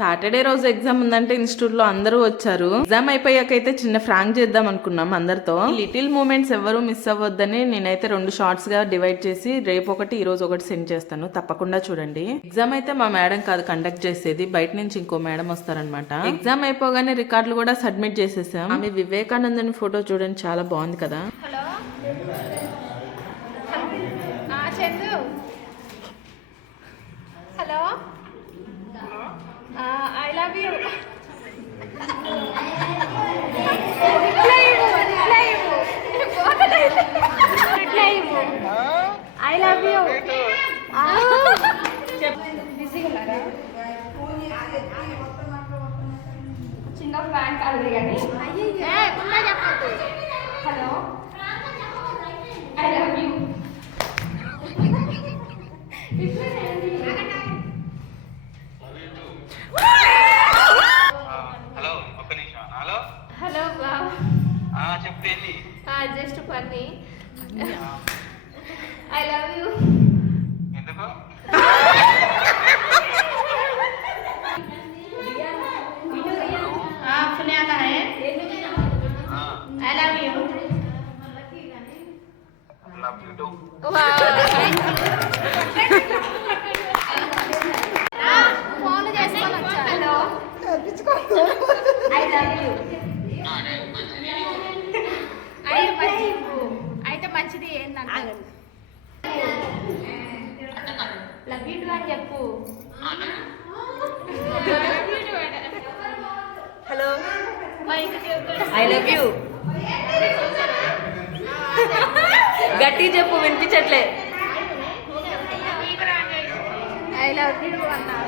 Saturday రోజు exam ఉందంటే institute లో అందరూ వచ్చారు. ఎగ్జామ్ అయిపోయాకైతే చిన్న ఫ్రాంక్ చేద్దాం అనుకున్నాం అందరితో. లిటిల్ మూమెంట్స్ ఎవరు మిస్ అవ్వద్దని నేనైతే 2 షార్ట్స్ గా డివైడ్ చేసి రేపు ఒకటి ఈ రోజు ఒకటి సెండ్ చేస్తాను, తప్పకుండా చూడండి. ఎగ్జామ్ అయితే మా మేడం కాదు కండక్ట్ చేసేది, బయట నుంచి ఇంకో మేడం వస్తారనమాట. ఎగ్జామ్ అయిపోగానే రికార్డులు కూడా సబ్మిట్ చేసేసాం. ఆమె వివేకానందని ఫోటో చూడండి, చాలా బాగుంది కదా. Hello, I love you. I love you. చిన్న ఫ్యాన్ కాదు కానీ hello, I love you. Hello చెప్పేది జస్ట్ పని. I love you. ఎందుకు सुनिया है I love you. Love you to phone చేసుకొని వచ్చా. Hello, I love you. అయితే మంచిది ఏంటంటే లవ్ యూ అని చెప్పు. Hello, I love you. గట్టి చెప్పు, వినిపించట్లే. ఐ లవ్ యూ అన్నా.